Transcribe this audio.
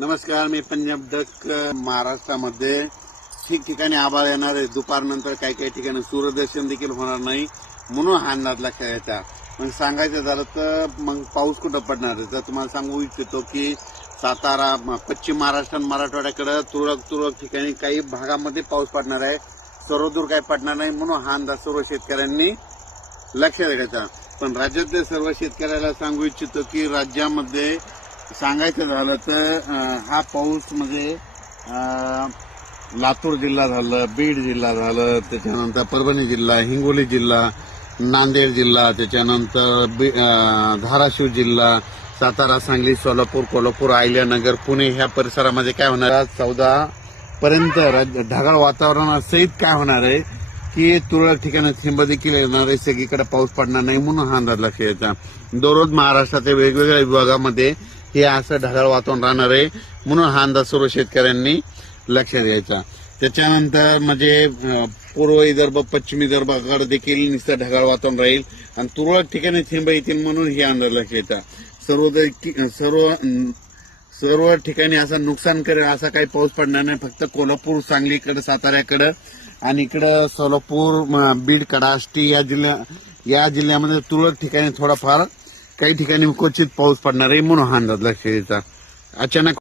नमस्कार, मी पंजाब डक. महाराष्ट्रामध्ये ठिकठिकाणी आभाळ येणार आहे. दुपारनंतर काही काही ठिकाणी सूर्यदर्शन देखील होणार नाही, म्हणून हा अंदाज लक्षात घ्यायचा. मग सांगायचं झालं तर मग पाऊस कुठं पडणार आहे तर तुम्हाला सांगू इच्छितो की सातारा, पश्चिम महाराष्ट्र आणि मराठवाड्याकडे तुरळक ठिकाणी काही भागामध्ये पाऊस पडणार आहे. सर्वदूर काही पडणार नाही, म्हणून हा अंदाज सर्व शेतकऱ्यांनी लक्षात घ्यायचा. पण राज्यातल्या सर्व शेतकऱ्याला सांगू इच्छितो की राज्यामध्ये सांगायचं झालं तर हा पाऊस म्हणजे लातूर जिल्हा झालं, बीड जिल्हा झालं, त्याच्यानंतर परभणी जिल्हा, हिंगोली जिल्हा, नांदेड जिल्हा, त्याच्यानंतर धाराशिव जिल्हा, सातारा, सांगली, सोलापूर, कोल्हापूर, अहिल्यानगर, पुणे ह्या परिसरामध्ये काय होणार आहे 14 पर्यंत ढगाळ वातावरणासहित काय होणार आहे की तुरळक ठिकाणी थेंब देखील येणार आहे. सगळीकडे पाऊस पडणार नाही, म्हणून हा अंदाज लक्षात घ्यायचा. दररोज महाराष्ट्राच्या वेगवेगळ्या विभागामध्ये हे असं ढगाळ वातावरण राहणार आहे, म्हणून हा अंदाज सर्व शेतकऱ्यांनी लक्षात घ्यायचा. त्याच्यानंतर म्हणजे पूर्व विदर्भ, पश्चिम विदर्भाकडे देखील नुसतं ढगाळ वातावरण राहील आणि तुरळक ठिकाणी थेंब येतील, म्हणून हे अंदाज लक्षात घ्यायचा. सर्व ठिकाणी असं नुकसान करेल असा काही पाऊस पडणार नाही. फक्त कोल्हापूर, सांगलीकडे, साताऱ्याकडे आणि इकडं सोलापूर, बीड, आष्टी या जिल्ह्यामध्ये तुरळक ठिकाणी थोडाफार काही ठिकाणी क्वचित पाऊस पडणार आहे, म्हणून हा अंदाज लक्षात घ्यायचा. अचानक